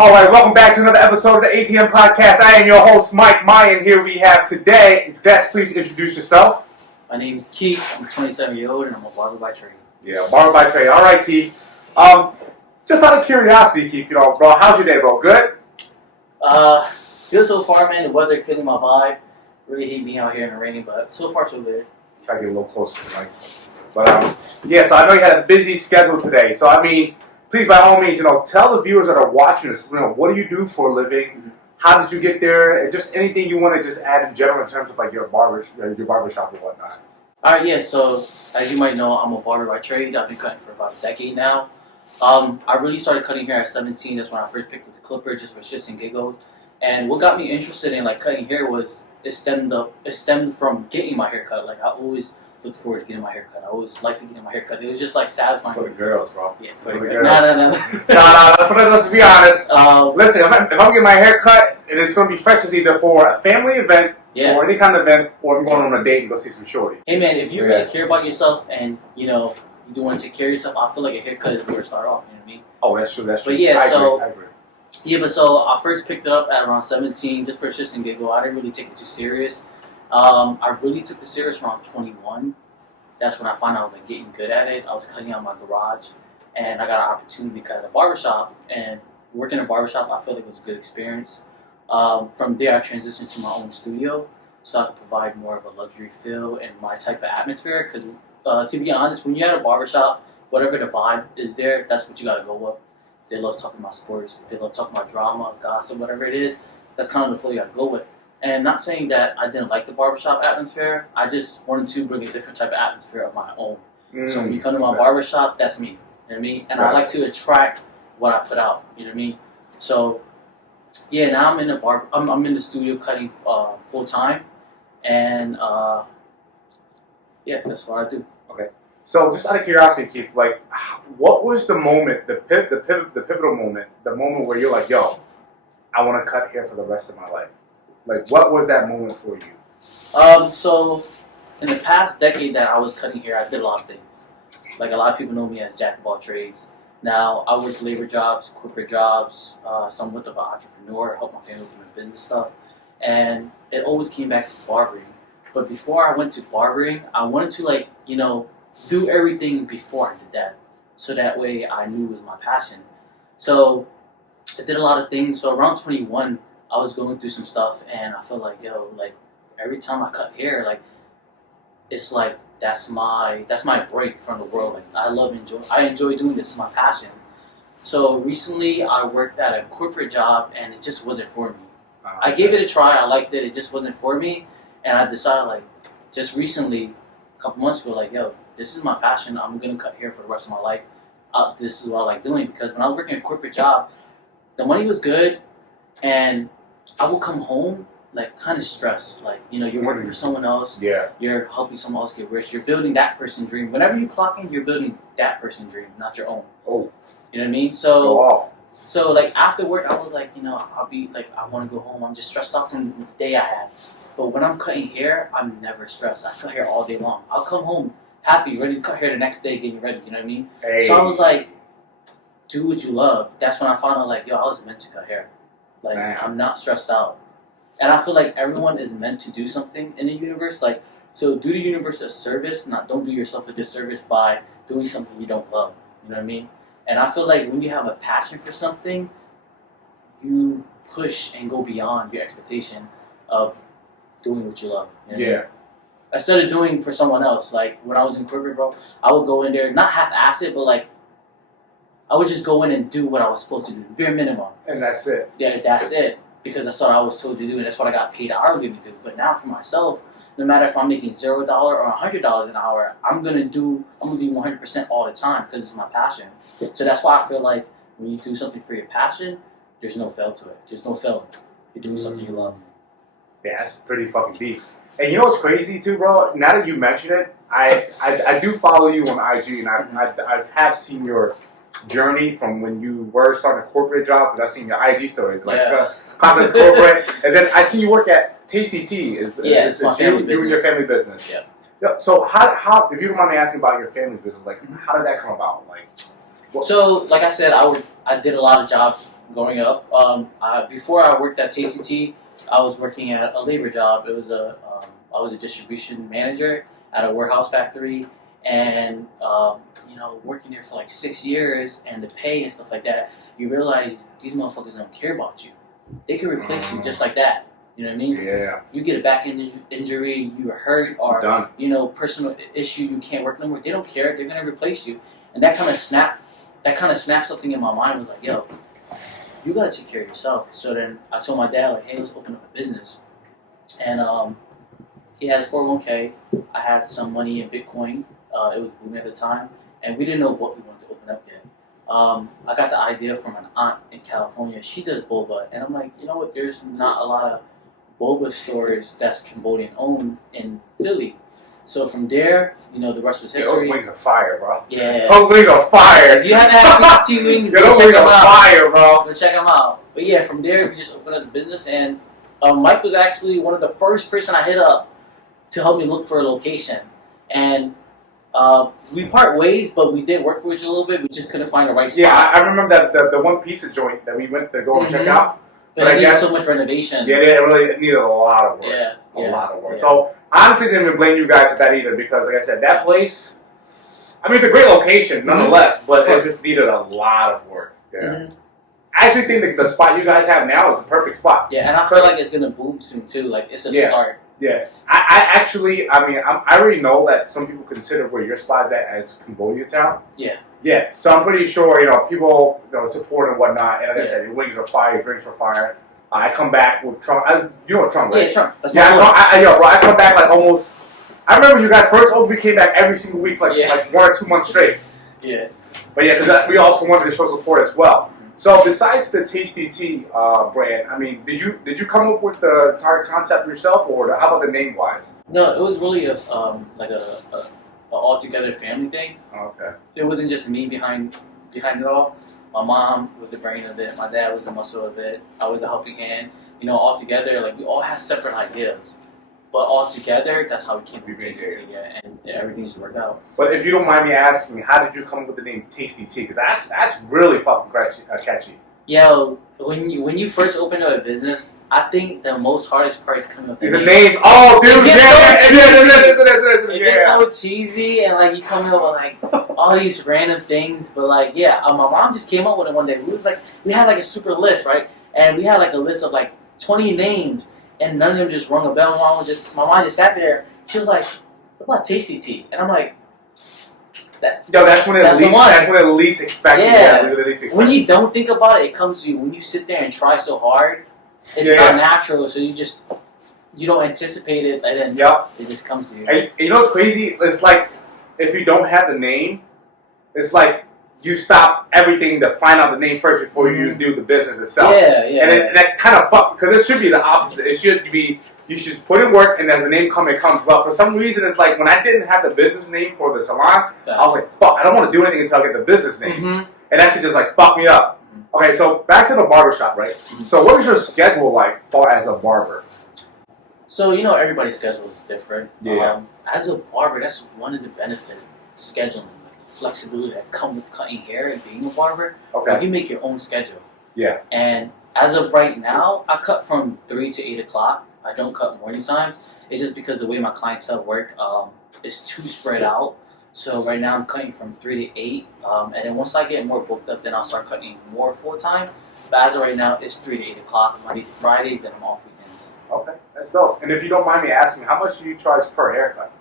All right, welcome back to another episode of the ATM Podcast. I am your host, Mike Mayan. Here we have today. Best, please introduce yourself. My name is Keith. I'm 27 years old and I'm a barber by trade. Yeah, barber by trade. All right, Keith. Just out of curiosity, Keith, bro, how's your day, bro? Good? Good so far, man. The weather killing my vibe. Really hate being out here in the rain, but so far so good. Try to get a little closer to the mic. But, yeah, so I know you had a busy schedule today. So, I mean, please, by all means, tell the viewers that are watching this, what do you do for a living? How did you get there? And just anything you want to just add in general in terms of like your barbershop and whatnot. All right, yeah. So as you might know, I'm a barber by trade. I've been cutting for about a decade now. I really started cutting hair at 17. That's when I first picked up the clipper, just for shits and giggles. And what got me interested in like cutting hair was it stemmed from getting my hair cut. Like I always looked forward to getting my hair cut. I always liked to get my hair cut. It was just like satisfying. For the girls, bro. Yeah, for the girls. No. Let's be honest. Listen, if I'm getting my hair cut, and it's going to be fresh, it's either for a family event, or any kind of event, or I'm going on a date and go see some shorty. Hey man, if you really care about yourself and you do want to take care of yourself, I feel like a haircut is where to start off. You know what I mean? Oh, that's true. But yeah, I agree. Yeah, but so I first picked it up at around 17, just for shits and giggle. I didn't really take it too serious. I really took it serious around 21. That's when I found out I was like getting good at it. I was cutting out my garage, and I got an opportunity to cut at a barbershop. And working in a barbershop, I feel like it was a good experience. From there, I transitioned to my own studio, so I could provide more of a luxury feel and my type of atmosphere. Because to be honest, when you're at a barbershop, whatever the vibe is there, that's what you got to go with. They love talking about sports. They love talking about drama, gossip, whatever it is. That's kind of the flow you got to go with. And not saying that I didn't like the barbershop atmosphere, I just wanted to bring a different type of atmosphere of my own. So when you come to my barbershop, that's me. You know what I mean? And I like to attract what I put out. You know what I mean? So yeah, now I'm in the I'm in the studio cutting full time, and yeah, that's what I do. Okay. So just out of curiosity, Keith, like, what was the moment, the pivotal moment, the moment where you're like, yo, I want to cut hair for the rest of my life? Like, what was that moment for you? So in the past decade that I was cutting hair, I did a lot of things. Like, a lot of people know me as jack of all trades. Now, I work labor jobs, corporate jobs, somewhat of an entrepreneur, help my family with my business stuff. And it always came back to barbering. But before I went to barbering, I wanted to, do everything before I did that. So that way I knew it was my passion. So I did a lot of things. So around 21, I was going through some stuff, and I felt like, every time I cut hair, it's like that's my break from the world. Like I enjoy doing this. It's my passion. So recently, I worked at a corporate job, and it just wasn't for me. I gave it a try. I liked it. It just wasn't for me, and I decided, just recently, a couple months ago, this is my passion. I'm gonna cut hair for the rest of my life. This is what I like doing, because when I was working a corporate job, the money was good, and I would come home kind of stressed. You're working for someone else. Yeah. You're helping someone else get rich. You're building that person's dream. Whenever you clock in, you're building that person's dream, not your own. Oh. You know what I mean? So. Go off. So after work, I was I'll be I want to go home. I'm just stressed out from the day I had. But when I'm cutting hair, I'm never stressed. I cut hair all day long. I'll come home happy, ready to cut hair the next day, getting ready. You know what I mean? Hey. So I was do what you love. That's when I found out I was meant to cut hair. I'm not stressed out. And I feel like everyone is meant to do something in the universe. So do the universe a service, don't do yourself a disservice by doing something you don't love. You know what I mean? And I feel like when you have a passion for something, you push and go beyond your expectation of doing what you love. You know what I mean? Instead of doing for someone else. When I was in corporate, bro, I would go in there, not half-ass it, but I would just go in and do what I was supposed to do, bare minimum. And that's it. Yeah, that's it. Because that's what I was told to do, and that's what I got paid hourly to do. But now for myself, no matter if I'm making $0 or $100 an hour, I'm gonna be 100% all the time because it's my passion. So that's why I feel like when you do something for your passion, there's no fail to it. There's no fail. You're doing something you love. Yeah, that's pretty fucking deep. And you know what's crazy too, bro? Now that you mention it, I do follow you on IG, and I have seen your journey from when you were starting a corporate job, because I've seen your IG stories, Confidence Corporate, and then I see you work at Tasty Tea. It's my family business. Your family business. Yeah. So how, if you don't mind me asking about your family business, how did that come about? So, like I said, I did a lot of jobs growing up. Before I worked at TCT, I was working at a labor job. It was I was a distribution manager at a warehouse factory, and working there for like 6 years, and the pay and stuff like that, you realize these motherfuckers don't care about you. They can replace you just like that. You know what I mean? Yeah. You get a back injury, you are hurt, or Done. Personal issue, you can't work no more. They don't care. They're gonna replace you, and that kind of snapped something in my mind. I was like, yo, you gotta take care of yourself. So then I told my dad, like, hey, let's open up a business. And he had his 401k. I had some money in Bitcoin. It was booming at the time, and we didn't know what we wanted to open up yet. I got the idea from an aunt in California. She does boba, and I'm like, you know what? There's not a lot of boba stores that's Cambodian owned in Philly. So from there, the rest was history. Those wings are fire, bro. Yeah. Those wings are fire. If you haven't had BT wings, yeah, go those check wings them are out. fire, bro. Go check them out. But yeah, from there we just opened up the business, and Mike was actually one of the first person I hit up to help me look for a location. And we part ways, but we did work for each other a little bit. We just couldn't find the right spot. Yeah, I remember that the one pizza joint that we went to go and check out. But it needed so much renovation. Yeah, it needed a lot of work. Yeah, a lot of work. Yeah. So honestly, I didn't even blame you guys for that either, because like I said, that place, I mean, it's a great location nonetheless, but it just needed a lot of work. Yeah. Mm-hmm. I actually think that the spot you guys have now is a perfect spot. Yeah, and I feel like it's gonna boom soon too. Like it's a start. Yeah, I already know that some people consider where your spot's at as Cambodia town. Yeah. Yeah, so I'm pretty sure, people, support and whatnot, and like I said, your wings are fire, your drinks are fire. I come back with Trump. You know Trump, right? Yeah, Trump. That's I come back like almost. I remember you guys first opened, we came back every single week, like 1 or 2 months straight. Yeah. But yeah, because we also wanted to show support as well. So besides the Tasty Tea brand, I mean, did you come up with the entire concept yourself, or how about the name wise? No, it was really a all together family thing. Oh, okay. It wasn't just me behind it all. My mom was the brain of it. My dad was the muscle of it. I was the helping hand. All together, like we all had separate ideas, but all together, that's how we came to Tasty Tea. Yeah, and everything just worked out. But if you don't mind me asking, how did you come up with the name Tasty Tea? Because that's really fucking catchy. Yo, when you first open up a business, I think the most hardest part is coming up with the name. Oh, dude, it gets so cheesy, and like you come up with like all these random things. But like, my mom just came up with it one day. We had like a super list, right? And we had like a list of like 20 names, and none of them just rung a bell. My mom just sat there. She was like, "What about Tasty Tea?" And I'm like, that's when it least expected. Yeah. When you don't think about it, it comes to you. When you sit there and try so hard, it's not natural. So you don't anticipate it, and then it just comes to you. And you know what's crazy? It's like if you don't have the name, it's like you stop everything to find out the name first before you do the business itself. Yeah. And that kind of because it should be the opposite. It should be you should put in work, and as the name comes, it comes. But for some reason, it's like when I didn't have the business name for the salon, I was like, fuck, I don't want to do anything until I get the business name. Mm-hmm. And that shit just like fucked me up. Okay, so back to the barbershop, right? Mm-hmm. So what is your schedule like for as a barber? So, everybody's schedule is different. Yeah. As a barber, that's one of the benefits of scheduling, like the flexibility that comes with cutting hair and being a barber. Okay. Like you make your own schedule. Yeah. And as of right now, I cut from 3 to 8 o'clock. I don't cut morning times. It's just because the way my clientele work is too spread out. So right now I'm cutting from 3 to 8. And then once I get more booked up, then I'll start cutting more full time. But as of right now, it's 3 to 8 o'clock, Monday to Friday, then I'm off weekends. Okay, that's dope. And if you don't mind me asking, how much do you charge per haircut?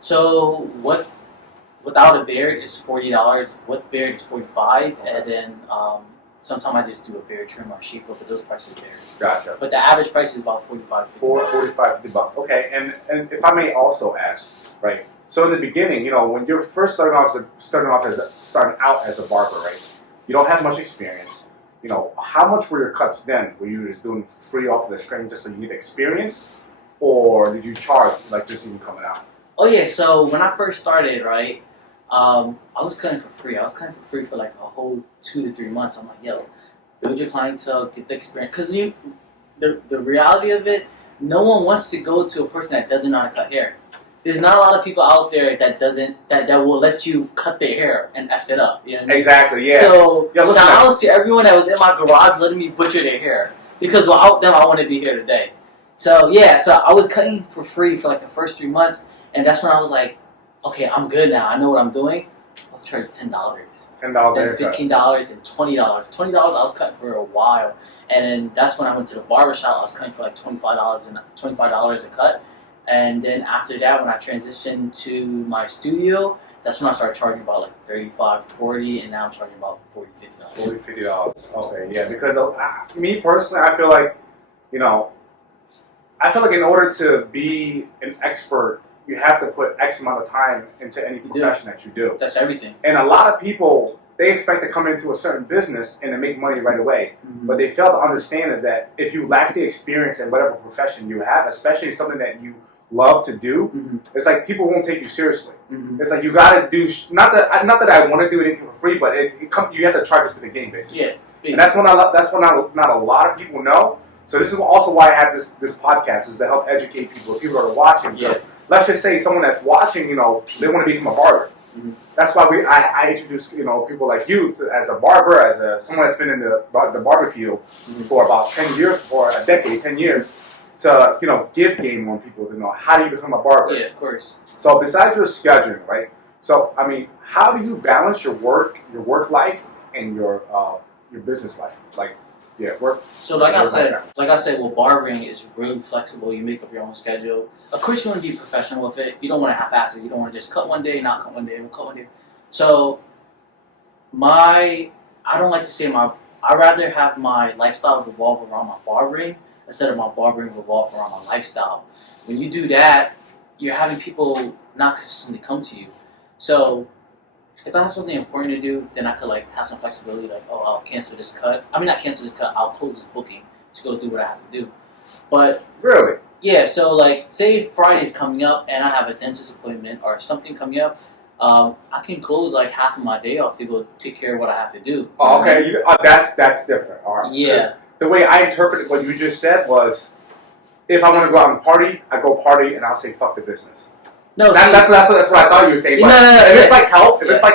So without a beard is $40. With beard is $45, and then sometimes I just do a beard trim or shape up, but those prices vary. Gotcha. But the average price is about $45 to $50. $50. Okay, and if I may also ask, right? So in the beginning, when you're first starting out as a barber, right? You don't have much experience. How much were your cuts then? Were you just doing free off of the string just so you get experience, or did you charge like just even coming out? Oh yeah. So when I first started, right, I was cutting for free. I was cutting for free for like a whole 2 to 3 months. I'm like, yo, build your clientele, get the experience. Because the reality of it, no one wants to go to a person that doesn't know how to cut hair. there's not a lot of people out there that will let you cut their hair and F it up. You know what I mean? Exactly, yeah. So Yo, shout outs to everyone that was in my garage letting me butcher their hair. Because without them I wouldn't be here today. So yeah, so I was cutting for free for like the first 3 months, and that's when I was like, okay, I'm good now. I know what I'm doing. Let's charge $10. $10 then haircut. $15, then $20. $20 I was cutting for a while. And then that's when I went to the barber shop. I was cutting for like $25 a cut. And then after that, when I transitioned to my studio, that's when I started charging about like $35 to $40, and now I'm charging about $40 to $50. $40, $50. Okay, yeah. Because me personally, I feel like, you know, in order to be an expert, you have to put X amount of time into any profession that you do. That's everything. And a lot of people, they expect to come into a certain business and to make money right away. Mm-hmm. But they fail to understand is that if you lack the experience in whatever profession you have, especially something that you love to do, it's like people won't take you seriously. It's like you gotta do, not that I want to do anything for free, but you have to charge us to the game, basically. Yeah. Basically. And that's what not a lot of people know. So this is also why I have this podcast, is to help educate people. If people are watching, let's just say someone that's watching, you know, they want to become a barber. That's why I introduce, you know, people like you as a barber, as someone that's been in the barber field for about 10 years, or a decade, 10 years, to, you know, give game on people to know how do you become a barber. Yeah, of course. So besides your scheduling, right? So I mean, how do you balance your work life and your business life? Like, yeah, work. So like I said, well, barbering is really flexible. You make up your own schedule. Of course, you want to be professional with it. You don't want to half-ass it. You don't want to just cut one day, not cut one day, cut one day. So I don't like to say I rather have my lifestyle revolve around my barbering instead of my barbering revolve around my lifestyle. When you do that, you're having people not consistently come to you. So if I have something important to do, then I could like have some flexibility, like, oh, I'll cancel this cut. I mean, not cancel this cut, I'll close this booking to go do what I have to do. But really? Yeah, so like, say Friday's coming up and I have a dentist appointment or something coming up, I can close like half of my day off to go take care of what I have to do. Oh, okay, that's different. All right. Yeah. The way I interpreted what you just said was, if I want to go out and party, I go party and I'll say fuck the business. No, that's what I thought you were saying. If it's like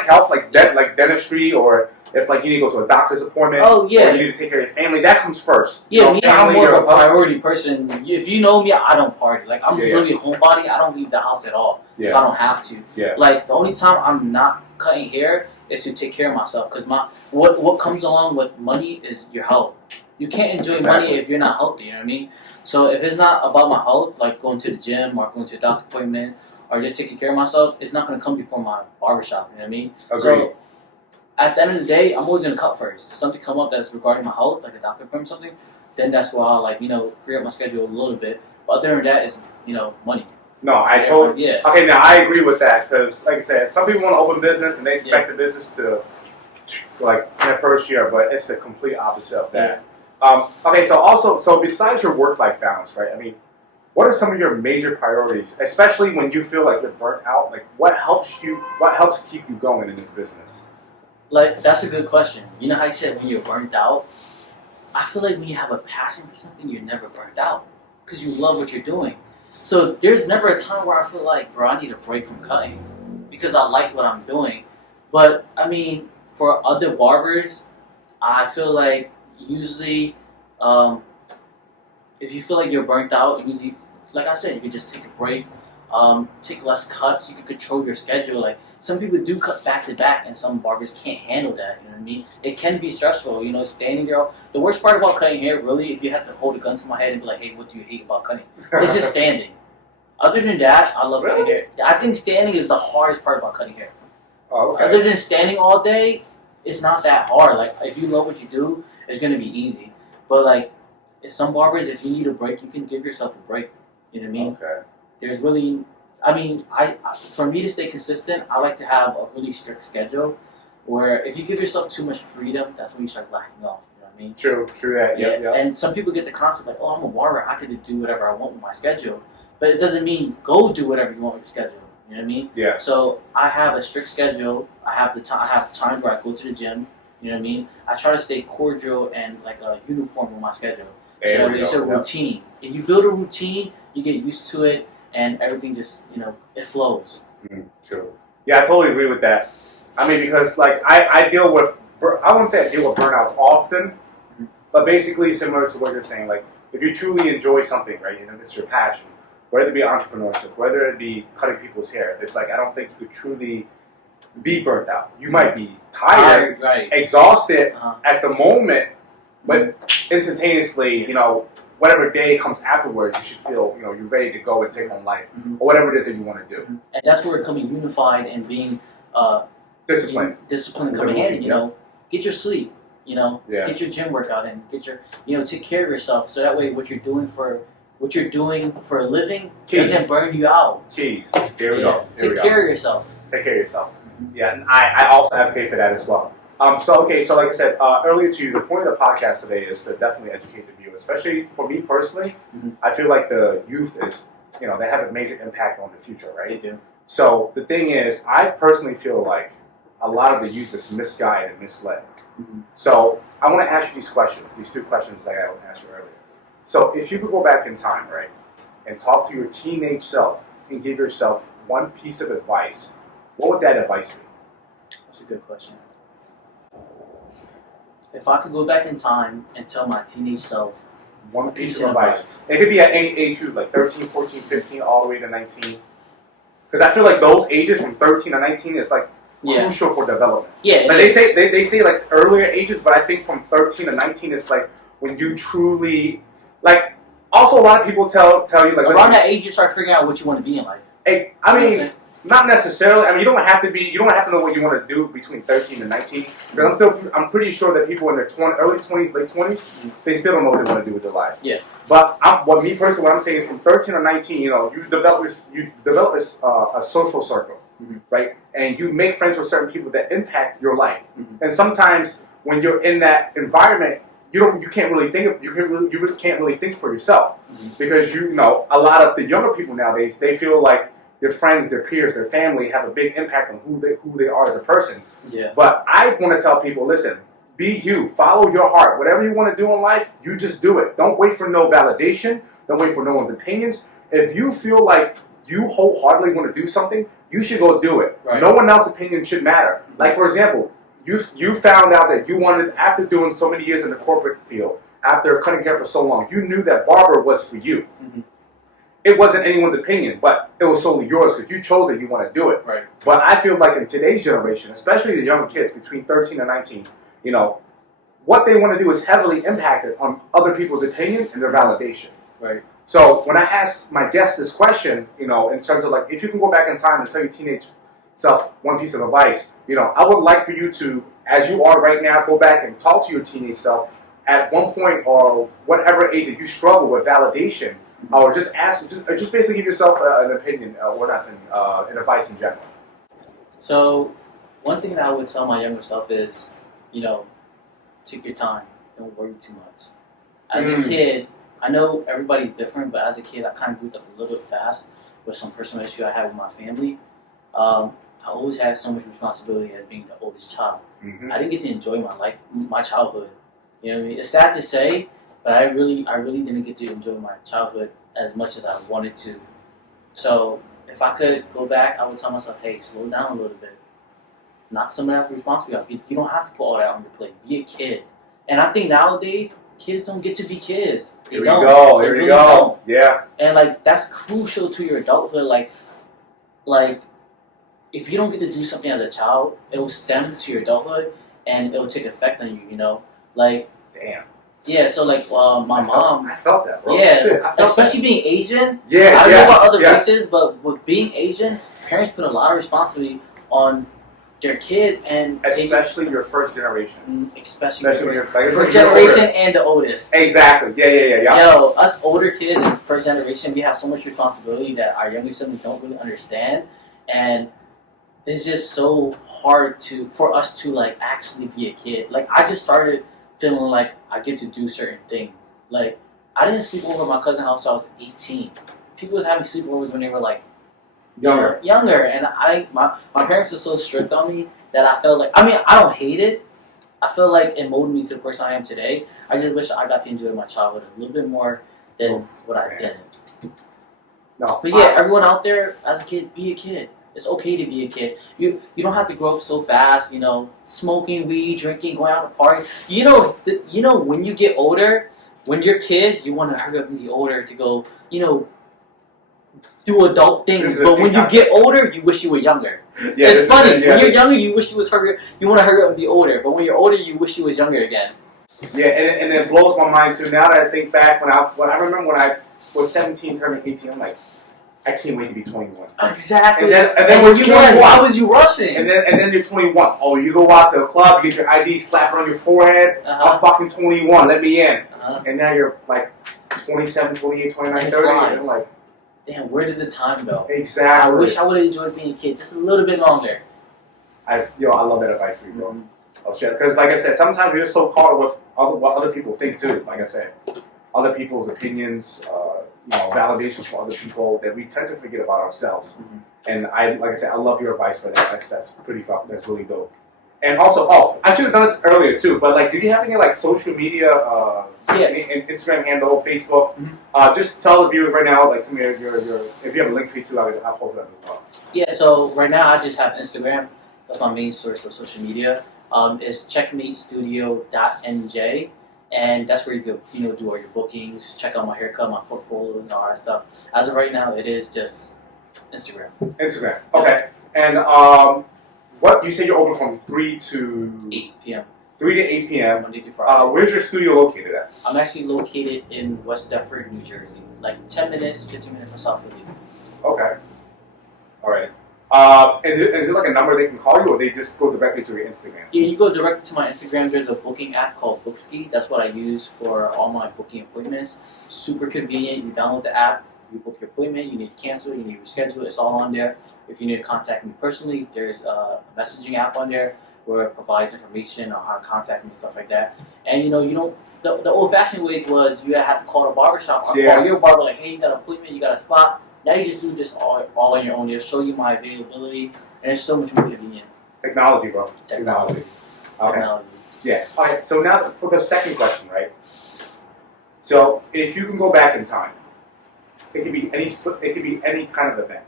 health, like dentistry, or if like you need to go to a doctor's appointment, or you need to take care of your family, that comes first. Yeah, me, I'm more of a priority person. If you know me, I don't party. Like I'm really a homebody. I don't leave the house at all if I don't have to. Yeah. Like the only time I'm not cutting hair is to take care of myself, because what comes along with money is your health. You can't enjoy money if you're not healthy. You know what I mean? So if it's not about my health, like going to the gym or going to a doctor's appointment, or just taking care of myself, it's not going to come before my barbershop, you know what I mean? Agreed. So, at the end of the day, I'm always going to cut first. If something come up that's regarding my health, like a doctor appointment or something, then that's where I'll, like, you know, free up my schedule a little bit. But other than that, is, you know, money. No, I totally... Yeah. Okay, now I agree with that, because, like I said, some people want to open business, and they expect the business to, like, in their first year, but it's the complete opposite of that. Yeah. Okay, so besides your work-life balance, right, I mean, what are some of your major priorities, especially when you feel like you're burnt out? Like, what helps keep you going in this business? Like, that's a good question. You know how you said when you're burnt out? I feel like when you have a passion for something, you're never burnt out because you love what you're doing. So there's never a time where I feel like, bro, I need a break from cutting because I like what I'm doing. But, I mean, for other barbers, I feel like usually... if you feel like you're burnt out, usually, like I said, you can just take a break, take less cuts. You can control your schedule. Like some people do cut back to back, and some barbers can't handle that. You know what I mean? It can be stressful. You know, standing there. The worst part about cutting hair, really, if you have to hold a gun to my head and be like, "Hey, what do you hate about cutting?" It's just standing. Other than that, I love cutting hair. I think standing is the hardest part about cutting hair. Oh, okay. Other than standing all day, it's not that hard. Like if you love what you do, it's gonna be easy. But like. Some barbers, if you need a break, you can give yourself a break. You know what I mean? Okay. There's really, I mean, for me to stay consistent, I like to have a really strict schedule where if you give yourself too much freedom, that's when you start lacking off. You know what I mean? True that. Yeah. And some people get the concept like, oh, I'm a barber, I can do whatever I want with my schedule. But it doesn't mean go do whatever you want with your schedule. You know what I mean? Yeah. So I have a strict schedule. I have times where I go to the gym. You know what I mean? I try to stay cordial and like a uniform with my schedule. So it's a routine. If you build a routine, you get used to it, and everything just it flows. True. Yeah, I totally agree with that. I mean, because like I deal with, I wouldn't say I deal with burnouts often, but basically similar to what you're saying. Like if you truly enjoy something, right, it's your passion, whether it be entrepreneurship, whether it be cutting people's hair, it's like I don't think you could truly be burnt out. You might be tired, Right. exhausted at the moment, but instantaneously, whatever day comes afterwards, you should feel, you're ready to go and take on life, or whatever it is that you want to do. And that's where coming unified and being Discipline coming in. Get your sleep. Yeah. Get your gym workout in. Get your, take care of yourself. So that way, what you're doing for a living doesn't burn you out. Keys. Here we go. Take care of yourself. Take care of yourself. Yeah, and I also advocate for that as well. So like I said earlier to you, the point of the podcast today is to definitely educate the viewer, especially for me personally. I feel like the youth is, they have a major impact on the future, right? They do. So the thing is, I personally feel like a lot of the youth is misguided and misled. So I want to ask you these two questions that I asked you earlier. So if you could go back in time, right, and talk to your teenage self and give yourself one piece of advice, what would that advice be? That's a good question. If I could go back in time and tell my teenage self one piece of advice. It could be at any age group, like 13, 14, 15, all the way to 19. Because I feel like those ages from 13 to 19 is like crucial for development. Yeah. But they say like earlier ages, but I think from 13 to 19 is like when you truly like. Also, a lot of people tell you like around that age you start figuring out what you want to be in life. Hey, I mean, not necessarily. I mean, you don't have to know what you want to do between 13 and 19. Because I'm pretty sure that people in their early 20s, late 20s, they still don't know what they want to do with their lives. Yeah. But what I'm saying is from 13 or 19, you develop this a social circle, right? And you make friends with certain people that impact your life. And sometimes when you're in that environment, you can't really think you really can't really think for yourself because a lot of the younger people nowadays, they feel like their friends, their peers, their family have a big impact on who they are as a person. Yeah. But I want to tell people, listen, be you, follow your heart. Whatever you want to do in life, you just do it. Don't wait for no validation. Don't wait for no one's opinions. If you feel like you wholeheartedly want to do something, you should go do it. Right. No one else's opinion should matter. Like for example, you found out that you wanted, after doing so many years in the corporate field, after cutting hair for so long, you knew that barber was for you. It wasn't anyone's opinion, but it was solely yours because you chose that you want to do it. Right. But I feel like in today's generation, especially the younger kids between 13 and 19, what they want to do is heavily impacted on other people's opinion and their validation. Right. So when I ask my guests this question, in terms of like, if you can go back in time and tell your teenage self one piece of advice, I would like for you to, as you are right now, go back and talk to your teenage self at one point or whatever age that you struggle with validation, or just basically give yourself an opinion, or not an advice in general. So one thing that I would tell my younger self is, take your time. Don't worry too much. As a kid, I know everybody's different, but as a kid, I kind of grew up a little bit fast with some personal issue I had with my family. I always had so much responsibility as being the oldest child. I didn't get to enjoy my life, my childhood. You know what I mean? It's sad to say, but I really didn't get to enjoy my childhood as much as I wanted to. So if I could go back, I would tell myself, hey, slow down a little bit. Knock some of that responsibility off. You don't have to put all that on your plate. Be a kid. And I think nowadays, kids don't get to be kids. They Here don't. you go. They Here really you go. don't. Yeah. And that's crucial to your adulthood. Like if you don't get to do something as a child, it will stem to your adulthood and it will take effect on you. Damn. Yeah. So my mom. I felt that, bro. Yeah. Shit, I felt especially that. being Asian. Yeah. I don't know about other races, but with being Asian, parents put a lot of responsibility on their kids, and especially your first generation. Especially your first generation and the oldest. Exactly. Yeah. Yo, us older kids and first generation, we have so much responsibility that our younger siblings don't really understand, and it's just so hard for us to actually be a kid. I just started feeling like I get to do certain things. I didn't sleep over at my cousin's house until I was 18. People was having sleepovers when they were younger, and my parents were so strict on me that I felt I don't hate it. I feel like it molded me to the person I am today. I just wish I got to enjoy my childhood a little bit more than what I didn't. No. But yeah, everyone out there, as a kid, be a kid. It's okay to be a kid. You don't have to grow up so fast. You know, smoking weed, drinking, going out to party. You know, when you get older, when you're kids, you want to hurry up and be older to go. You know, do adult things. But when you get older, you wish you were younger. Yeah, it's funny. When you're younger, you wish you was hurry. You want to hurry up and be older. But when you're older, you wish you was younger again. Yeah, and it blows my mind too. Now that I think back, when I remember when I was 17, turning 18, I'm like, I can't wait to be 21. Exactly. And then when you're 21, why was you rushing? And then you're 21. Oh, you go out to a club, you get your ID slapped on your forehead. I'm fucking 21. Let me in. And now you're like 27, 28, 29, 30. And I'm like, damn, where did the time go? Exactly. I wish I would have enjoyed being a kid just a little bit longer. I love that advice for you, bro. Oh shit, because like I said, sometimes you're just so caught up with what other people think too. Like I said, other people's opinions, validation from other people, that we tend to forget about ourselves. And like I said, I love your advice for that. That's pretty fun. That's really dope. And also, I should have done this earlier too. But like, do you have any like social media, any Instagram handle, Facebook? Just tell the viewers right now, like some of your if you have a link tree too, I'll post that as well. Yeah. So right now I just have Instagram. That's my main source of social media. It's checkmatestudio.nj, and that's where you go, do all your bookings, check out my haircut, my portfolio, and all that stuff. As of right now, it is just Instagram. Instagram, okay. And what you say you're open from 3 to 8 p.m. 3 to 8 p.m. Monday through Friday. Where's your studio located at? I'm actually located in West Deptford, New Jersey, like 10 minutes, 15 minutes from South Philly. Okay. All right. Is it like a number they can call you, or they just go directly to your Instagram? Yeah, you go directly to my Instagram. There's a booking app called Bookski. That's what I use for all my booking appointments. Super convenient. You download the app, you book your appointment, you need to cancel it, you need to reschedule it. It's all on there. If you need to contact me personally, there's a messaging app on there where it provides information on how to contact me and stuff like that. And the old-fashioned ways was you had to call the barbershop or call your barber like, hey, you got an appointment, you got a spot. Now you just do this all on your own. They'll show you my availability, and it's so much more convenient. Technology, bro. Technology. Okay. Technology. Yeah. All right. So now for the second question, right? So if you can go back in time, it could be any kind of event,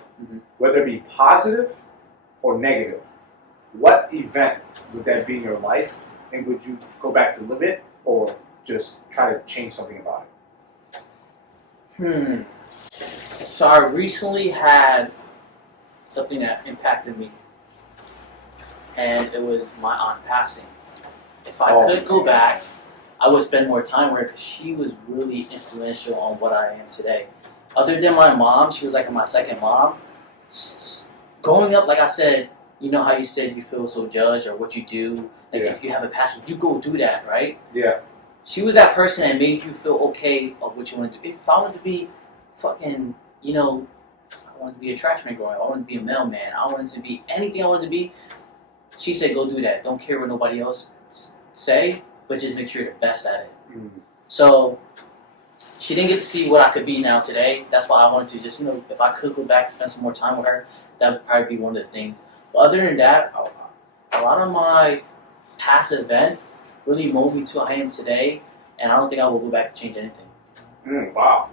whether it be positive or negative. What event would that be in your life, and would you go back to live it, or just try to change something about it? So I recently had something that impacted me, and it was my aunt passing. If I could go back, I would spend more time with her because she was really influential on what I am today. Other than my mom, she was like my second mom. Growing up, like I said, you know how you said you feel so judged or what you do. Like if you have a passion, you go do that, right? Yeah. She was that person that made you feel okay of what you wanted to do. If I wanted to be fucking, I wanted to be a trash man growing up. I wanted to be a mailman. I wanted to be anything I wanted to be. She said, go do that. Don't care what nobody else say, but just make sure you're the best at it. So she didn't get to see what I could be now today. That's why I wanted to just, if I could go back and spend some more time with her, that would probably be one of the things. But other than that, a lot of my past events really molded me to who I am today, and I don't think I will go back to change anything. Wow.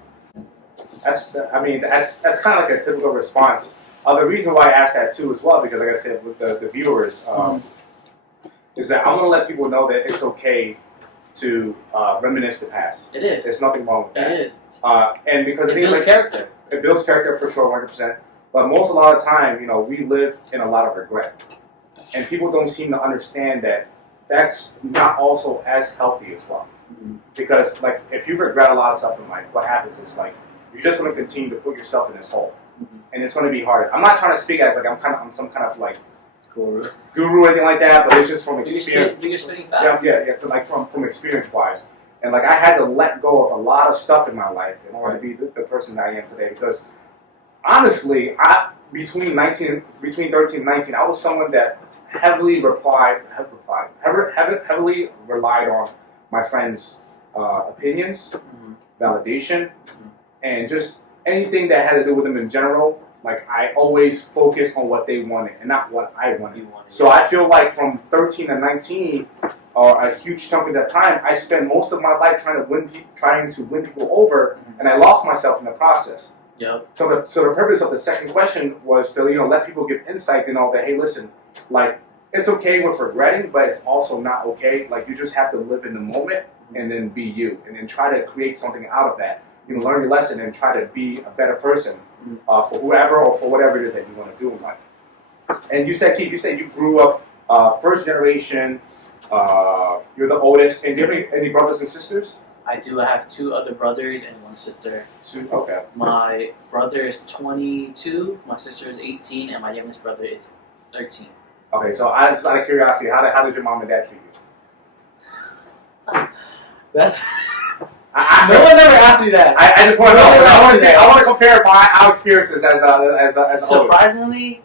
That's kind of like a typical response. The reason why I asked that too as well, because like I said with the viewers, is that I'm going to let people know that it's okay to reminisce the past. It is. There's nothing wrong with that. It is. And because it builds character. It builds character for sure, 100%. But a lot of time, we live in a lot of regret. And people don't seem to understand that that's not also as healthy as well. Because like if you regret a lot of stuff in life, what happens is like you're just going to continue to put yourself in this hole, and it's going to be hard. I'm not trying to speak as like I'm some kind of like guru or anything like that, but it's just from experience. You're spitting facts. Yeah. So like from experience wise, and like I had to let go of a lot of stuff in my life in order to be the person that I am today. Because honestly, between 13 and 19, I was someone that heavily relied on my friends' opinions, validation, and just anything that had to do with them in general. Like I always focused on what they wanted and not what I wanted. So I feel like from 13 to 19, or a huge chunk of that time, I spent most of my life trying to win people over, and I lost myself in the process. Yep. So the purpose of the second question was to let people give insight that hey, listen, like it's okay with regretting, but it's also not okay. Like you just have to live in the moment and then be you, and then try to create something out of that. Learn your lesson and try to be a better person for whoever or for whatever it is that you want to do in life. And you said, Keith, you grew up first generation. You're the oldest. And do you have any brothers and sisters? I do. I have 2 other brothers and 1 sister. 2. Okay. My brother is 22, my sister is 18, and my youngest brother is 13. Okay, so just out of curiosity, how did your mom and dad treat you? That's no one ever asked me that. I just want to know. I want to compare our experiences as the surprisingly,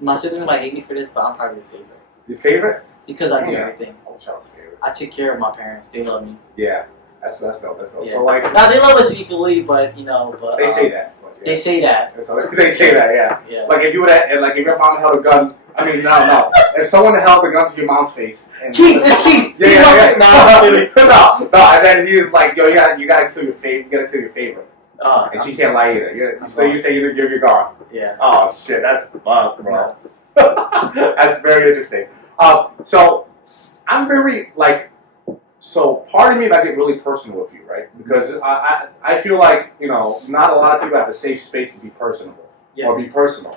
my siblings might hate me for this, but I'm probably the favorite. Your favorite? Because I do everything. Oh, child's favorite. I take care of my parents. They love me. Yeah, that's dope. That's dope. Yeah. So like, now they love us equally, but but they say that. Yeah. They say that. So they say that. Yeah. Yeah. Like if you would have, like if your mom held a gun. I mean, no. If someone held a gun to your mom's face, and Keith, it's Keith. Yeah. No. And then he was like, "Yo, you gotta kill your favorite. You gotta kill your favorite." And she can't lie either. So you say you're gone. Yeah. Oh shit, that's fucked, bro. That's very interesting. So I'm very so part of me might get really personal with you, right? Because I feel like not a lot of people have a safe space to be personable or be personal.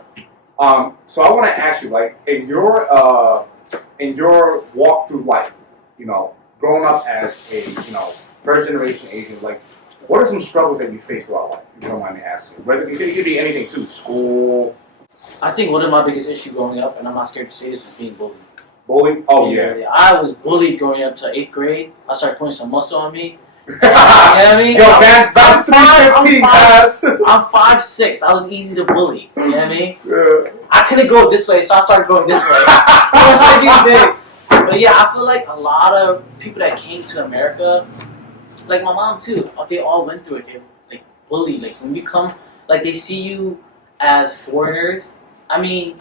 So I want to ask you, like, in your walk through life, growing up as a first generation Asian, like, what are some struggles that you face throughout life? If you don't mind me asking, whether it could be anything too, school. I think one of my biggest issues growing up, and I'm not scared to say this, was being bullied. Bullied? Oh yeah. I was bullied growing up to 8th grade. I started putting some muscle on me. You know what I mean? Yo, man's about 315, guys. I'm 5'6". I was easy to bully. You know what I mean? Yeah. I couldn't go this way, so I started going this way. I started getting big. But yeah, I feel like a lot of people that came to America, like my mom too, they all went through it. They like bullied. Like when you come, like they see you as foreigners. I mean,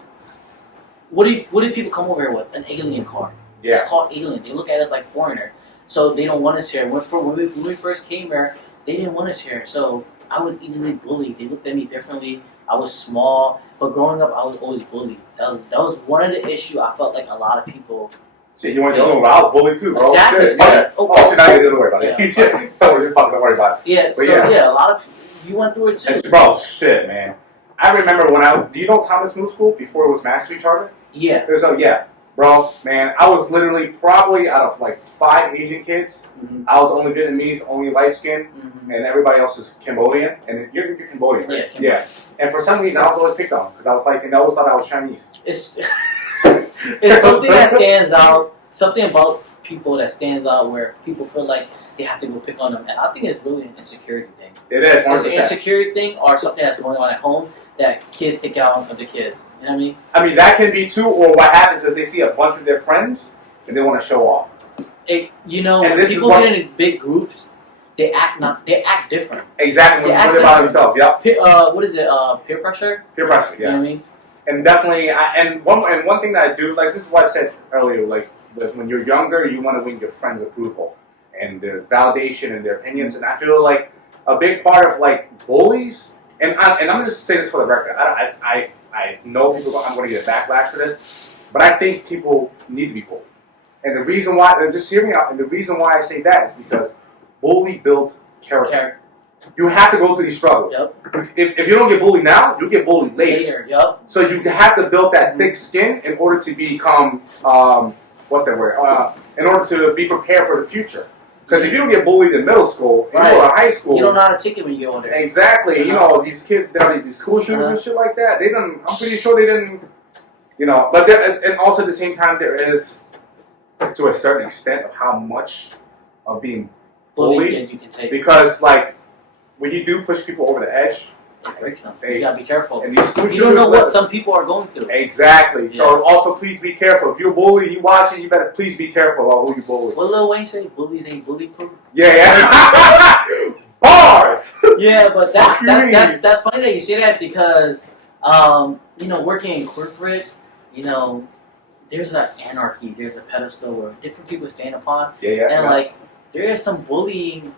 what do people come over here with? An alien card. Yeah. It's called alien. They look at us like foreigner. So they don't want us here. When we first came here, they didn't want us here. So I was easily bullied. They looked at me differently. I was small. But growing up, I was always bullied. That was one of the issues I felt like a lot of people... Shit, you want to know? I was bullied too, bro. Exactly. Shit. Yeah. Oh, shit, now you don't worry about it. Yeah. Don't worry about it. Yeah, yeah, a lot of people... You went through it too. Bro, shit, man. I remember do you know Thomas Moore School before it was Mastery Charter? Yeah. So, yeah. Bro, man, I was literally probably out of like 5 Asian kids, I was only Vietnamese, only light skinned, and everybody else is Cambodian. And you're Cambodian, right? Yeah. And for some reason, I was always picked on because I was light skinned. They always thought I was Chinese. It's something that stands out. Something about people that stands out where people feel like they have to go pick on them, and I think it's really an insecurity thing. It is. 100%. It's an insecurity thing, or something that's going on at home that kids take out on other kids. You know what I mean? I mean, that can be too, or what happens is they see a bunch of their friends and they want to show off. When people get in big groups, they act different. Exactly, when they're by themselves, yep. What is it, peer pressure? Peer pressure, yeah. You know what I mean? And definitely, one thing that I do, like, this is what I said earlier, like, when you're younger, you want to win your friends' approval and their validation and their opinions, and I feel like a big part of, like, bullies, and I'm going to just say this for the record, I know I'm going to get backlash for this, but I think people need to be bullied. And the reason why, and just hear me out, and the reason why I say that is because bully builds character. You have to go through these struggles. Yep. If you don't get bullied now, you get bullied later. Yep. So you have to build that thick skin in order to become, what's that word? In order to be prepared for the future. Because if you don't get bullied in middle school, you go to high school, you don't know how to take it when you get older. Exactly. You know, these kids, they have these school shooters and shit like that. I'm pretty sure they didn't, but and also at the same time, there is, to a certain extent, of how much of being bullied you can take. Because, like, when you do push people over the edge, it breaks them. You gotta be careful. And these you don't know what some people are going through. Exactly. Yeah. So also, please be careful. If you're a bully, you watching, you better please be careful about who you bully. What Lil Wayne say? Bullies ain't bully proof. Yeah. Bars. Yeah, but that's funny that you say that because working in corporate, there's an anarchy, there's a pedestal where different people stand upon. Yeah. And like there is some bullying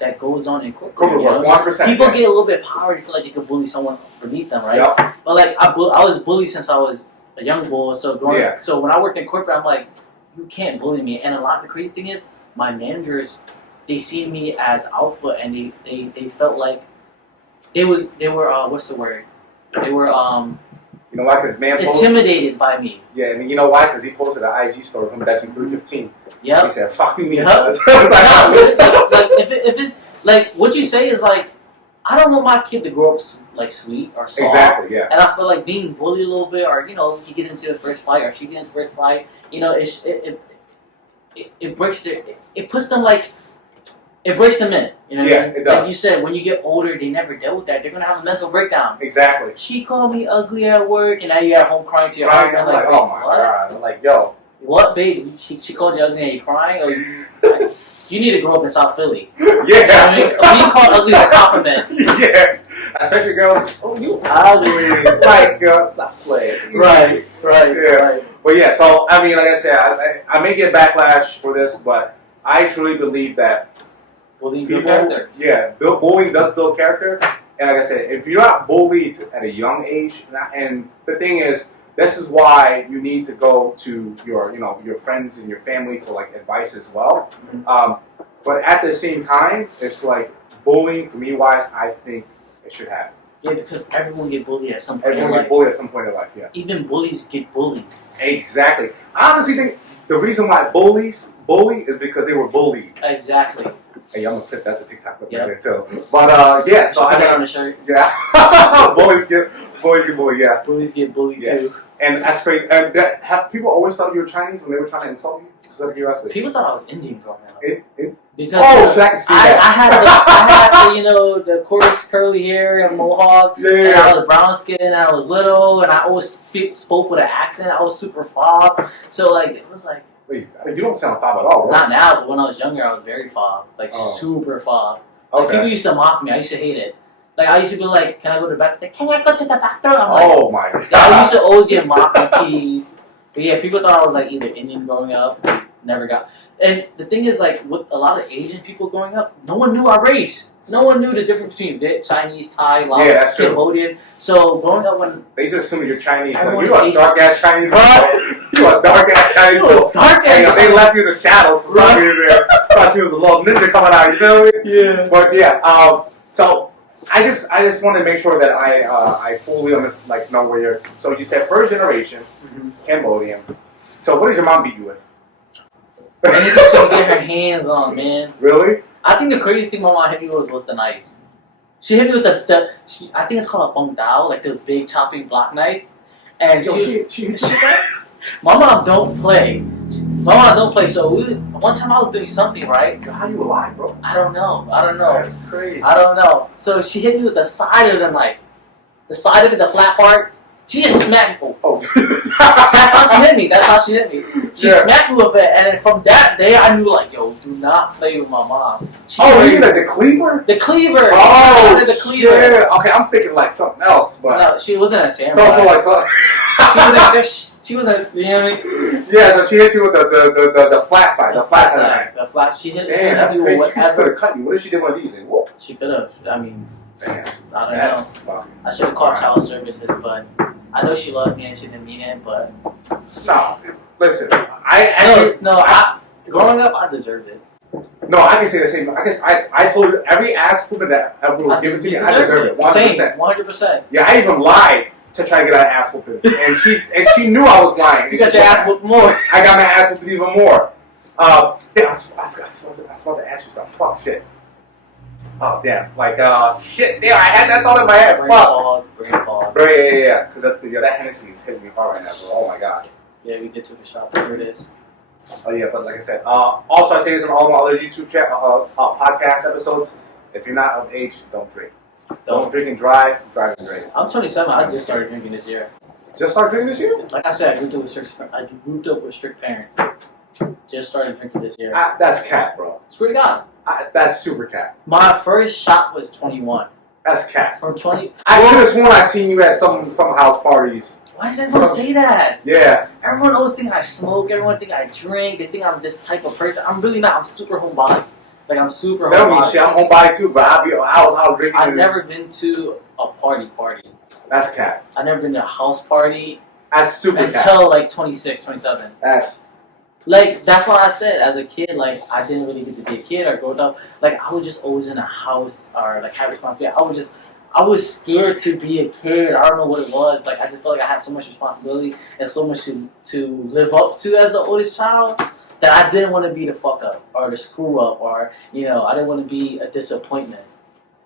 that goes on in corporate. Corporate work, 100%. People get a little bit power. They feel like they can bully someone beneath them, right? Yep. But like I was bullied since I was a young boy. So so when I worked in corporate, I'm like, you can't bully me. And a lot of the crazy thing is, my managers, they see me as alpha, and they felt like they were what's the word? They were You know why? Because man intimidated by me. Yeah, and you know why? Because he posted an IG story from back in 315. Yep. He said, "Fuck me." Yep. Like, if it's like what you say is like, I don't want my kid to grow up like sweet or soft. Exactly. Yeah. And I feel like being bullied a little bit, or you know, you get into the first fight, or she gets into the first fight. You know, it breaks it puts them like. It breaks them in, you know what I mean? It does. Like you said, when you get older, they never dealt with that. They're gonna have a mental breakdown. Exactly. She called me ugly at work, and now you're at home crying to your husband. I'm like, oh my god! I'm like, yo, what, babe? She called you ugly and you crying, or you need to grow up in South Philly. Yeah. You know what I mean? Being called ugly is a compliment. Yeah. Especially girls. Oh, you ugly. Like, girl, stop playing. Right. Yeah. Right. But yeah, so I mean, like I said, I may get backlash for this, but I truly believe that. Bullying builds character. Yeah, bullying does build character. And like I said, if you're not bullied at a young age, and the thing is, this is why you need to go to your friends and your family for like advice as well. Mm-hmm. But at the same time, it's like bullying for me wise, I think it should happen. Yeah, because everyone get bullied at some point. Everyone gets bullied at some point in life. Yeah. Even bullies get bullied. Exactly. I honestly think the reason why bully is because they were bullied. Exactly. Hey, I'm gonna put that's a TikTok clip Yep. right there too. But yeah, so Put I that mean, on the shirt. yeah, bullies get bullied, yeah. Bullies get bullied too. And that's crazy. And have people always thought you were Chinese when they were trying to insult you? Just out of curiosity. People thought I was Indian growing up. Because I can see that. I had the the coarse curly hair and mohawk. Yeah. And I was brown skin and I was little and I always spoke with an accent. I was super fob. So like it was like. Wait, you don't sound fob at all, right? Not now, but when I was younger, I was very fob, like super fob. Like people used to mock me. I used to hate it. Like I used to be like, "Can I go to the bathroom?" Can I go to the bathroom? I'm like, my god! I used to always get mocked and teased. But yeah, people thought I was like either Indian growing up, never got. And the thing is, like with a lot of Asian people growing up, no one knew our race. No one knew the difference between Chinese, Thai, Lao, Cambodian. So growing up, when they just assume you're Chinese, like, everyone you are is dark ass Chinese. You are dark ass Chinese. dark ass. They left you in the shadows for some reason. Thought you was a little ninja coming out. You feel me? Yeah. But yeah, so I just want to make sure that I fully know where you're. So you said first generation, Cambodian. So what did your mom beat you with? Anything she can get her hands on, man. Really? I think the craziest thing my mom hit me with was the knife. She hit me with I think it's called a bong dao, like this big chopping block knife. And my mom don't play. My mom don't play. So one time I was doing something, right? How you alive, bro? I don't know. That's crazy. I don't know. So she hit me with the side of the knife. The side of it, the flat part. She just smacked me. Oh. That's how she hit me. She smacked me with it, and then from that day, I knew, like, yo, do not play with my mom. You mean like the cleaver? The cleaver. Oh, the cleaver. Shit. Okay, I'm thinking like something else, but no, she wasn't a samurai. She was a, you know what I mean? Yeah, so she hit you with the flat side, the flat side. The flat. She hit me. Damn, that's crazy. She could have Whatever. cut you. What if she did one of these? And whoop. She could have. I mean, damn. I don't That's know. I should have called child services, but I know she loved me and she didn't mean it. But no, listen. Growing up, I deserved it. No, I can say the same. I told you every ass whooping that ever was given to me, I deserved it. 100%. 100%. Yeah, I even lied to try to get an ass whooping, and she knew I was lying. You got your ass whooped more. I got my ass whooped even more. I forgot. I was about to ask you something. Fuck shit. Oh damn! Like shit. Damn, I had that thought in my head. Brain fog. Bro, yeah. Because that Hennessy is hitting me hard right now, bro. Oh my god. Yeah, we did took a shot. There it is. Oh yeah, but like I said, also I say this in all my other YouTube podcast episodes. If you're not of age, don't drink. Don't drink and drive. Drive and drink. I'm 27. I just started drinking this year. Just started drinking this year? Like I said, I grew up with strict parents. Just started drinking this year. That's cap, bro. Swear to God. That's super cap. My first shot was 21. That's cat. From 20. I could have sworn I seen you at some house parties. Why does everyone say that? Yeah. Everyone always think I smoke. Everyone think I drink. They think I'm this type of person. I'm really not. I'm super homebody. Like I'm super That means homebody. shit. I'm homebody too, but I was out drinking. I've never been to a party. That's cat. I've never been to a house party That's super cat. until like 26, 27. That's That's why I said as a kid, like I didn't really get to be a kid or grow up. Like I was just always in a house or like have responsibility. I was scared to be a kid. I don't know what it was. Like I just felt like I had so much responsibility and so much to live up to as the oldest child that I didn't want to be the fuck up or the screw up or I didn't want to be a disappointment.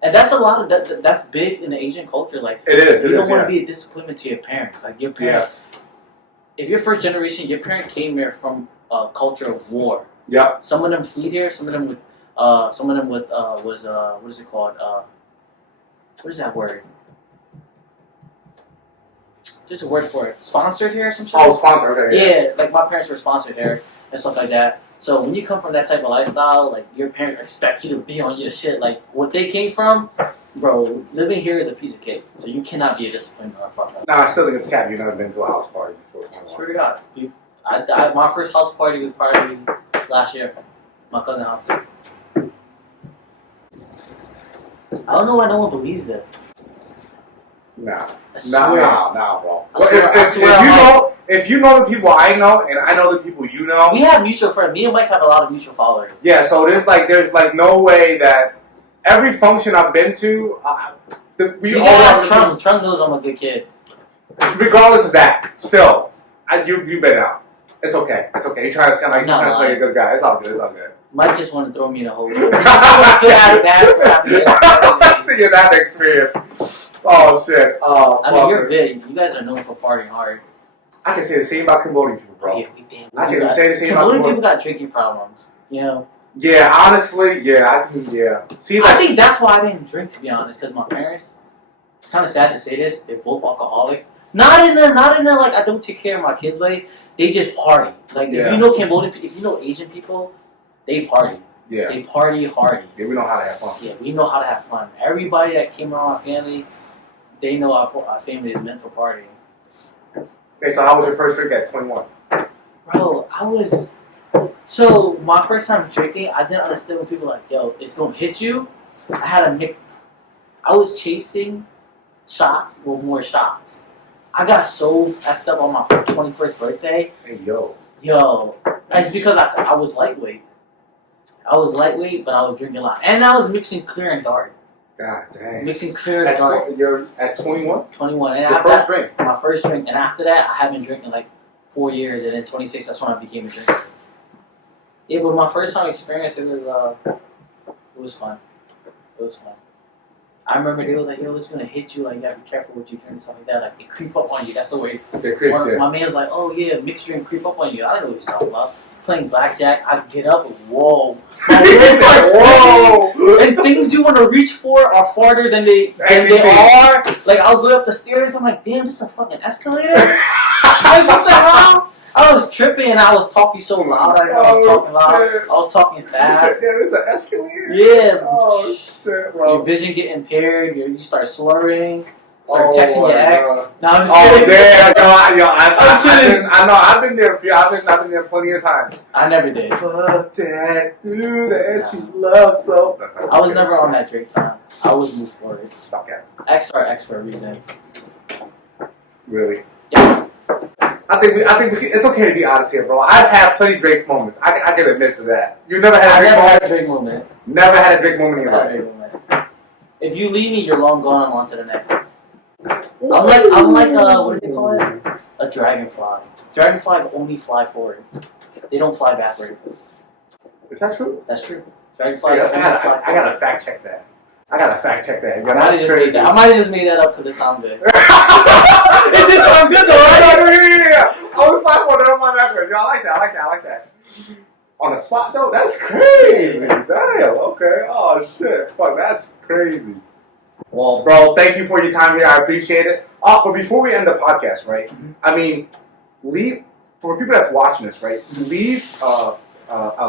And that's a lot of that. That's big in the Asian culture. Like it is. you don't want to be a disappointment to your parents. Like your parents. Yeah. If you're first generation, your parent came here from a culture of war. Yep. Some of them fled here. Some of them was what is it called? What is that word? There's a word for it. Sponsored here or some shit? Oh, sponsored. Okay. Yeah, like my parents were sponsored here and stuff like that. So when you come from that type of lifestyle, like your parents expect you to be on your shit. Like what they came from, bro. Living here is a piece of cake. So you cannot be a disappointment or fuck up. Nah, I still think it's cat. You've never been to a house party before. Swear to God, my first house party was probably last year, my cousin's house. I don't know why no one believes this. Nah, I swear. bro. I swear If you know the people I know, and I know the people you know, we have mutual friends. Me and Mike have a lot of mutual followers. yeah. So there's no way that every function I've been to, we all have Trump. Trump knows I'm a good kid. Regardless of that, still, you've been out. It's okay. It's okay. You're trying to sound like a good guy. It's all good. It's all good. Mike just wanted to throw me in a hole. He just wanted to feel bad for having this. Yeah, that experience. Oh shit. Oh, I mean, you're big. You guys are known for partying hard. I can say the same about Cambodian people, bro. Yeah, we damn. I can say the same about Cambodian people got drinking problems. You know. Yeah, honestly, yeah, yeah. See, I think that's why I didn't drink, to be honest, because my parents. It's kind of sad to say this. They're both alcoholics. Not in the like I don't take care of my kids way. They just party. Like if you know Cambodian, if you know Asian people, they party. Yeah. They party hardy. Yeah, we know how to have fun. Yeah, we know how to have fun. Everybody that came around our family, they know our family is meant for partying. Okay, so how was your first drink at 21? Bro, so my first time drinking, I didn't understand when people were like, yo, it's gonna hit you. I was chasing shots with more shots. I got so effed up on my 21st birthday. Hey, yo. It's because I was lightweight. I was lightweight, but I was drinking a lot. And I was mixing clear and dark. God dang. Mixing clear and dark. You're at 21? 21. And Your after first drink? My first drink. And after that, I haven't drinking like 4 years. And then 26, that's when I became a drinker. Yeah, but my first time experience, it was fun. It was fun. I remember they was like, yo, it's gonna hit you, like you gotta be careful what you drink and stuff like that. Like it creep up on you. That's the way. My man was like, oh yeah, mixed drink creep up on you. I don't know what he's talking about. Playing blackjack, I'd get up and whoa. Whoa. And things you wanna reach for are farther than they are. Like I was going up the stairs, I'm like, damn, this is a fucking escalator? Like what the hell? I was tripping and I was talking so loud. I was talking loud. I was talking fast. Damn, it's an escalator? Yeah. Oh shit, bro. Your vision get impaired. You start slurring. Start texting your ex. God. No, I'm just kidding. I've been there. I've been there plenty of times. I never did. Fuck that dude that you love so. I was never on that Drake time. I was moved for it. Stop that. X are X for a reason. Really? Yeah. I think it's okay to be honest here, bro. I've had plenty Drake moments. I can admit to that. You never had a Drake moment? Never had a Drake moment in your life. If you leave me, you're long gone. I'm on to the next. I'm like what do they call it? A dragonfly. Dragonfly only fly forward. They don't fly backward. Is that true? That's true. Dragonfly. I gotta fact check that. I might have just made that up because it sounds good. It did sound good though, right? Yeah. I would find one on my background. I like that. On the spot though, that's crazy. Damn. Okay. Oh shit. Fuck, that's crazy. Well, bro, thank you for your time here. I appreciate it. But before we end the podcast, right? Mm-hmm. I mean, for people that's watching this, right? Leave a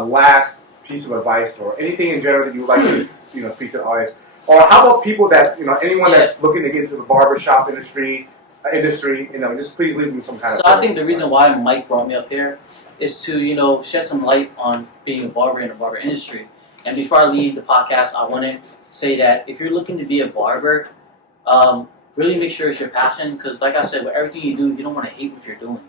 last piece of advice or anything in general that you would like to, speak to the audience Or how about people that's, anyone that's looking to get into the barbershop industry, just please leave them some kind of. So I think the reason why Mike brought me up here is to, shed some light on being a barber in the barber industry. And before I leave the podcast, I want to say that if you're looking to be a barber, really make sure it's your passion, because like I said, with everything you do, you don't want to hate what you're doing.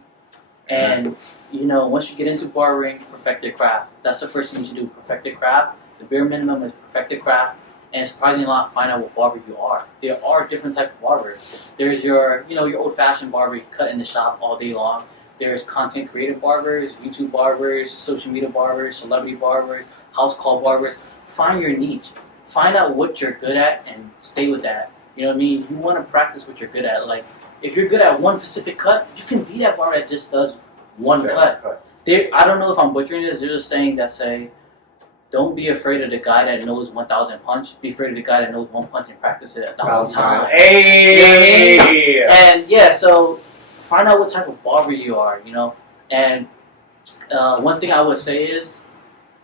And, once you get into barbering, perfect the craft. That's the first thing you should do, perfect the craft. The bare minimum is perfect the craft. And surprisingly not find out what barber you are. There are different types of barbers. There's your old-fashioned barber you cut in the shop all day long. There's content creative barbers, YouTube barbers, social media barbers, celebrity barbers, house call barbers. Find your niche. Find out what you're good at and stay with that. You know what I mean? You want to practice what you're good at. Like, if you're good at one specific cut, you can be that barber that just does one cut. I don't know if I'm butchering this. There's a saying that say, don't be afraid of the guy that knows 1,000 punch. Be afraid of the guy that knows one punch and practice it 1,000 times. Hey! You know what I mean? And so find out what type of barber you are, And one thing I would say is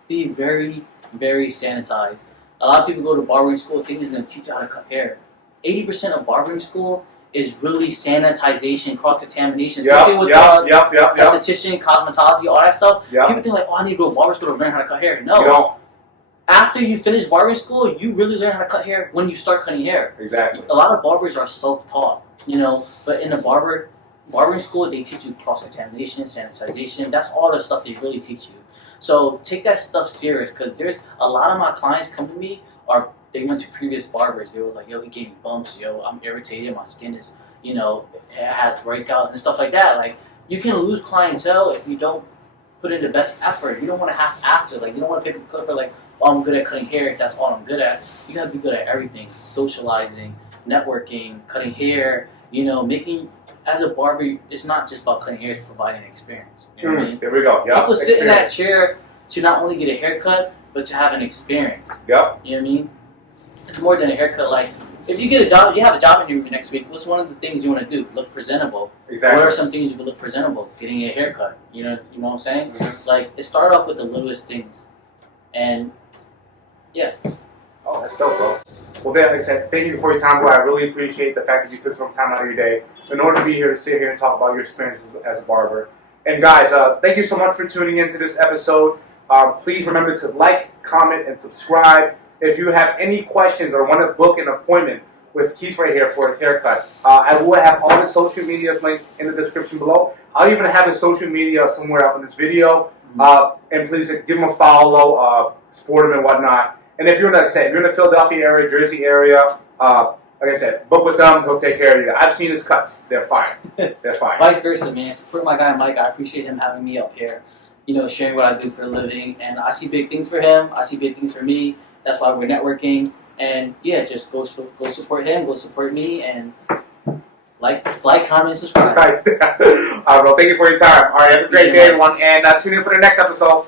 be very, very sanitized. A lot of people go to barbering school thinking it's going to teach you how to cut hair. 80% of barbering school is really sanitization, cross-contamination. Same with esthetician, cosmetology, all that stuff. Yep. People think like, I need to go to barber school to learn how to cut hair. No. You don't. After you finish barbering school, you really learn how to cut hair when you start cutting hair. Exactly. A lot of barbers are self-taught, but in the barbering school, they teach you cross-contamination, sanitization. That's all the stuff they really teach you. So take that stuff serious, because there's a lot of my clients come to me they went to previous barbers. They was like, yo, he gave me bumps. Yo, I'm irritated. My skin is, it has breakouts and stuff like that. Like, you can lose clientele if you don't put in the best effort. You don't want to half-ass it. Like, you don't want to pick a clipper like, oh, I'm good at cutting hair. That's all I'm good at. You got to be good at everything. Socializing, networking, cutting hair, making, as a barber, it's not just about cutting hair, it's providing an experience. You know what I mean? There we go. Yep. People sit in that chair to not only get a haircut, but to have an experience. Yep. You know what I mean? It's more than a haircut. Like, if you get a job, you have a job interview next week, what's one of the things you want to do? Look presentable. Exactly. What are some things you can look presentable? Getting a haircut. You know what I'm saying? Mm-hmm. Like, it started off with the littlest things. And, yeah. Oh, that's dope, bro. Well, then, like I said, thank you for your time, bro. I really appreciate the fact that you took some time out of your day in order to be here to sit here and talk about your experience as a barber. And guys, thank you so much for tuning into this episode. Please remember to like, comment, and subscribe. If you have any questions or want to book an appointment with Keith right here for his haircut, I will have all the social medias linked in the description below. I'll even have his social media somewhere up in this video. And please give him a follow, support him and whatnot. And if you're, like I said, if you're in the Philadelphia area, Jersey area, like I said, book with them. He'll take care of you. I've seen his cuts. They're fine. They're fine. Vice versa, man. Support my guy Mike. I appreciate him having me up here, sharing what I do for a living. And I see big things for him. I see big things for me. That's why we're networking. And yeah, just go support him. Go support me. And like, comment, subscribe. All right, bro. Thank you for your time. All right, have a great day, everyone. And tune in for the next episode.